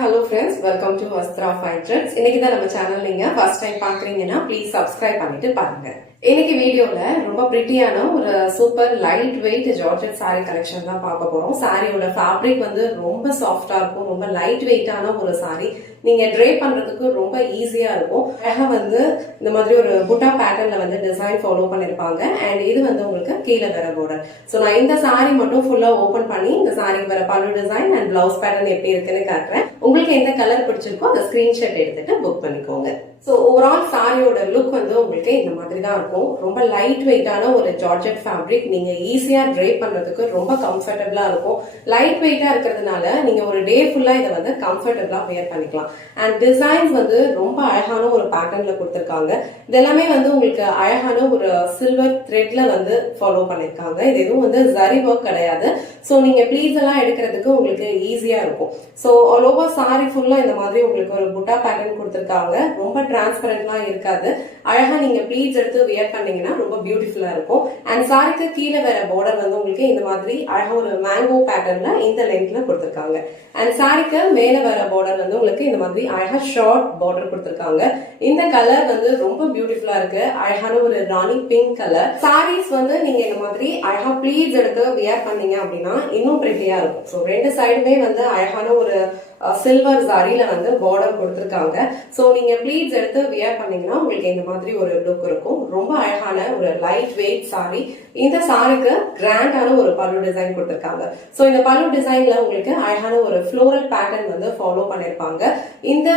hello friends, welcome to Vastra Fine Threads. இன்னைக்கு தான் நம்ம சேனல் நீங்க ஃபர்ஸ்ட் டைம் பாக்குறீங்கன்னா ப்ளீஸ் சப்ஸ்கிரைப் பண்ணிட்டு பாருங்க. இன்னைக்கு வீடியோல ரொம்ப பிரிட்டியான ஒரு super light weight georgette sorry collection தான் பார்க்க போறோம். சாரியோட ஃபேப்ரிக் வந்து ரொம்ப சாஃப்டா இருக்கும், ரொம்ப லைட் வெயிட்டான ஒரு சாரி. நீங்க ட்ரே பண்றதுக்கு ரொம்ப ஈஸியா இருக்கும். அழகா வந்து இந்த மாதிரி ஒரு புட்டா பேட்டர்ன்ல வந்து டிசைன் ஃபாலோ பண்ணிருப்பாங்க. அண்ட் இது வந்து உங்களுக்கு கீழே வர பார்டர். சோ நான் இந்த சாரி மட்டும் ஃபுல்லா ஓபன் பண்ணி இந்த சாரிக்கு வர பல்லு டிசைன் அண்ட் பிளவுஸ் பேட்டர்ன் எப்படி இருக்குன்னு காட்டுறேன். உங்களுக்கு எந்த கலர் பிடிச்சிருக்கோ அந்த ஸ்கிரீன்ஷாட் எடுத்துட்டு புக் பண்ணிக்கோங்க. சோ ஓவரால் சாரியோட லுக் வந்து உங்களுக்கு இந்த மாதிரி தான் இருக்கும். ரொம்ப லைட் வெயிட்டான ஒரு ஜார்ஜெட் ஃபேப்ரிக். நீங்க ஈஸியா ட்ரே பண்றதுக்கு ரொம்ப கம்ஃபர்டபிளா இருக்கும். லைட் வெயிட்டா இருக்கிறதுனால நீங்க ஒரு டே ஃபுல்லா இதை வந்து கம்ஃபர்டபிளா வேர் பண்ணிக்கலாம். அண்ட் டிசைன்ஸ் வந்து ரொம்ப அழகான ஒரு பேட்டர்ன்ல கொடுத்திருக்காங்க. இதெல்லாமே வந்து உங்களுக்கு அழகான ஒரு சில்வர் த்ரெட்ல வந்து ஃபாலோ பண்ணிருக்காங்க. இது எதுவும் வந்து ஜரி ஒர்க் கிடையாது. சோ நீங்க ப்ளீஸ் எல்லாம் எடுக்கிறதுக்கு உங்களுக்கு ஈஸியா இருக்கும். சோ ஆல் ஓவர் சாரி ஃபுல்லா இந்த மாதிரி உங்களுக்கு ஒரு புட்டா பேட்டர்ன் கொடுத்திருக்காங்க. ரொம்ப டிரான்ஸ்பரண்ட்லாம் இருக்காது. அழகா நீங்க ப்ளீட்ஸ் எடுத்து வியர் பண்ணீங்கன்னா ரொம்ப பியூட்டிஃபுல்லா இருக்கும். அண்ட் சாரிக்கு கீழே வர பார்டர் வந்து உங்களுக்கு இந்த மாதிரி அழகா ஒரு மேங்கோ பேட்டர்ன்ல இந்த லென்த்ல கொடுத்திருக்காங்க. அண்ட் சாரிக்கு மேல வர பார்டர் வந்து உங்களுக்கு இந்த மாதிரி அழகா ஷார்ட் பார்டர் கொடுத்திருக்காங்க. இந்த கலர் வந்து ரொம்ப பியூட்டிஃபுல்லா இருக்கு. அழகான ஒரு ராணி பிங்க் கலர். சாரீஸ் வந்து நீங்க இந்த மாதிரி அழகா ப்ளீட்ஸ் எடுத்து வியர் பண்ணீங்க அப்படின்னா இன்னும் பிரிட்டியா இருக்கும். ஸோ ரெண்டு சைடுமே வந்து அழகான ஒரு சில்வர் சாரியில வந்து பார்டர் கொடுத்திருக்காங்க. சோ நீங்க ப்ளீட்ஸ் எடுத்து வியர் பண்ணீங்கன்னா உங்களுக்கு இந்த மாதிரி ஒரு லுக் இருக்கும். ரொம்ப அழகான ஒரு லைட் வெயிட் சாரி. இந்த சாரிக்கு கிராண்டான ஒரு பல்லு டிசைன் கொடுத்திருக்காங்க. சோ இந்த பல்லு டிசைன்ல உங்களுக்கு அழகான ஒரு ஃப்ளோரல் பேட்டர்ன் வந்து ஃபாலோ பண்ணிருப்பாங்க. இந்த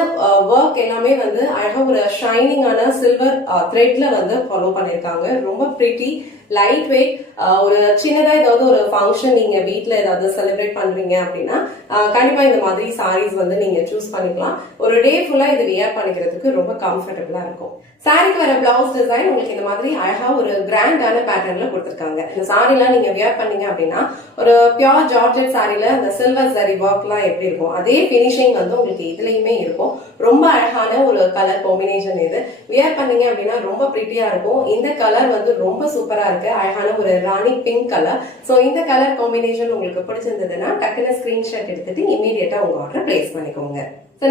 ஒர்க் எல்லாமே வந்து அழகா ஒரு ஷைனிங்கான சில்வர் த்ரெட்ல வந்து ஃபாலோ பண்ணிருக்காங்க. ரொம்ப பிரிட்டி லைட் வெயிட். ஒரு சின்னதா ஏதாவது ஒரு ஃபங்க்ஷன் நீங்க வீட்ல ஏதாவது செலிப்ரேட் பண்றீங்க அப்படின்னா கண்டிப்பா இந்த மாதிரி சாரீஸ் வந்து நீங்க சூஸ் பண்ணிக்கலாம். ஒரு டே ஃபுல்லா இது வியர் பண்ணிக்கிறதுக்கு ரொம்ப கம்ஃபர்டபுளா இருக்கும். சாரிக்கு வர பிளவுஸ் டிசைன் உங்களுக்கு இந்த மாதிரி அழகா ஒரு கிராண்டான பேட்டர்ன்ல கொடுத்திருக்காங்க. இந்த சாரி எல்லாம் நீங்க வியர் பண்ணீங்க அப்படின்னா ஒரு பியூர் ஜார்ஜெட் சாரில அந்த சில்வர் சரி ஒர்க் எல்லாம் எப்படி இருக்கும் அதே பினிஷிங் வந்து உங்களுக்கு இதுலயுமே இருக்கும். ரொம்ப அழகான ஒரு கலர் காம்பினேஷன் இது. வியர் பண்ணீங்க அப்படின்னா ரொம்ப பிரிட்டியா இருக்கும். இந்த கலர் வந்து ரொம்ப சூப்பரா இருக்கு. அழகான ஒரு ராணி பிங்க் கலர். சோ இந்த கலர் காம்பினேஷன் உங்களுக்கு பிடிச்சிருந்ததுன்னா டக்குனு ஸ்கிரீன்ஷாட் எடுத்துட்டு இமீடியட்டா உங்க ஆர்டர் பிளேஸ் பண்ணிக்கோங்க.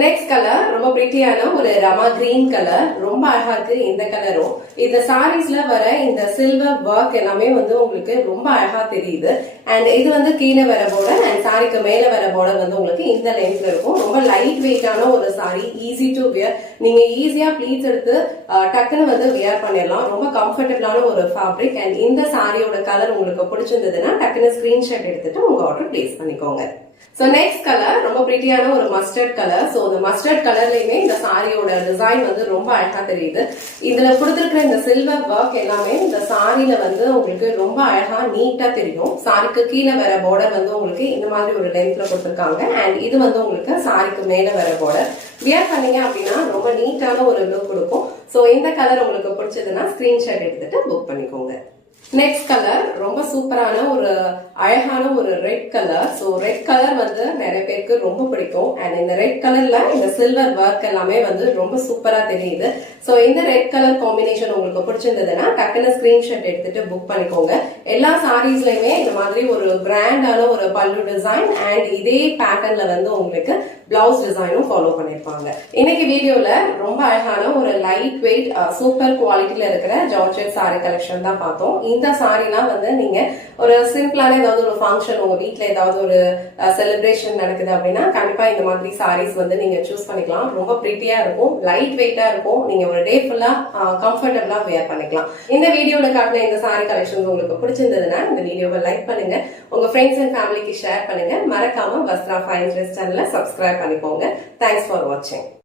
நெக்ஸ்ட் கலர் ரொம்ப பிரிட்டியான ஒரு ரமா கிரீன் கலர். ரொம்ப அழகா இருக்கு இந்த கலரும். இந்த சாரீஸ்ல வர இந்த சில்வர் ஒர்க் எல்லாமே வந்து உங்களுக்கு ரொம்ப அழகா தெரியுது. அண்ட் இது வந்து கீழே வர பார்டர் அண்ட் சாரிக்கு மேல வர பார்டர் வந்து உங்களுக்கு இந்த லென்த்ல இருக்கும். ரொம்ப லைட் வெயிட்டான ஒரு சாரி, ஈஸி டு வியர். நீங்க ஈஸியா ப்ளீட்ஸ் எடுத்து டக்குன்னு வந்து வியர் பண்ணிடலாம். ரொம்ப கம்ஃபர்டபிளான ஒரு ஃபேப்ரிக். அண்ட் இந்த சாரியோட கலர் உங்களுக்கு பிடிச்சிருந்ததுன்னா டக்குன்னு ஸ்கிரீன்ஷாட் எடுத்துட்டு உங்க ஆர்டர் பிளேஸ் பண்ணிக்கோங்க. சோ நெக்ஸ்ட் கலர் ரொம்ப பிரிட்டியான ஒரு மஸ்டர்ட் கலர். சோ இந்த மஸ்டர்ட் கலர்லயுமே இந்த சாரியோட டிசைன் வந்து ரொம்ப அழகா தெரியுது. இதுல கொடுத்திருக்கிற இந்த சில்வர் ஒர்க் எல்லாமே இந்த சாரியில வந்து உங்களுக்கு ரொம்ப அழகா நீட்டா தெரியும். சாரிக்கு கீழே வர பார்டர் வந்து உங்களுக்கு இந்த மாதிரி ஒரு லென்த்ல கொடுத்திருக்காங்க. அண்ட் இது வந்து உங்களுக்கு சாரிக்கு மேல வர பார்டர். வியர் பண்ணீங்க அப்படின்னா ரொம்ப நீட்டான ஒரு லுக் கொடுக்கும். சோ இந்த கலர் உங்களுக்கு பிடிச்சதுன்னா ஸ்கிரீன்ஷாட் எடுத்துட்டு புக் பண்ணிக்கோங்க. நெக்ஸ்ட் கலர் ரொம்ப சூப்பரான ஒரு அழகான ஒரு red colour. So red colour வந்து நிறைய பேருக்கு ரொம்ப பிடிக்கும். அண்ட் இந்த ரெட் கலர்ல இந்த சில்வர் ஒர்க் எல்லாமே வந்து ரொம்ப சூப்பரா தெரியுது. சோ இந்த ரெட் கலர் காம்பினேஷன் உங்களுக்கு பிடிச்சிருந்ததுன்னா டக்குன்னு ஸ்கிரீன்ஷாட் எடுத்துட்டு புக் பண்ணிக்கோங்க. எல்லா சாரீஸ்லயுமே இந்த மாதிரி ஒரு கிராண்டான ஒரு பல்லு டிசைன் அண்ட் இதே பேட்டர்ன்ல வந்து உங்களுக்கு பிளவுஸ் டிசைனும் ஃபாலோ பண்ணிருப்பாங்க. இன்னைக்கு வீடியோல ரொம்ப அழகான ஒரு லைட் வெயிட் சூப்பர் குவாலிட்டியில இருக்கிற ஜார்ஜெட் சாரி கலெக்ஷன் தான் பார்த்தோம். இந்த சாரிலாம் வந்து நீங்க ஒரு சிம்பிளான ஏதாவது ஒரு ஃபங்க்ஷன் உங்க வீட்ல ஏதாவது ஒரு செலிப்ரேஷன் நடக்குது அப்படின்னா கண்டிப்பா இந்த மாதிரி சாரீஸ் வந்து நீங்க சூஸ் பண்ணிக்கலாம். ரொம்ப பிரிட்டியா இருக்கும், லைட் வெயிட்டா இருக்கும். நீங்க ஒரு டே ஃபுல்லா கம்ஃபர்டபிளா வியர் பண்ணிக்கலாம். இந்த வீடியோல காட்டின இந்த சாரி கலெக்ஷன்ஸ் உங்களுக்கு பிடிச்சிருந்ததுன்னா இந்த வீடியோவை லைக் பண்ணுங்க, உங்க ஃப்ரெண்ட்ஸ் அண்ட் ஃபேமிலிக்கு ஷேர் பண்ணுங்க. மறக்காம வஸ்த்ரா ஃபைன் த்ரெட்ஸ் சேனலை சப்ஸ்கிரைப் பண்ணிக்கோங்க. தேங்க்ஸ் ஃபார் வாட்சிங்.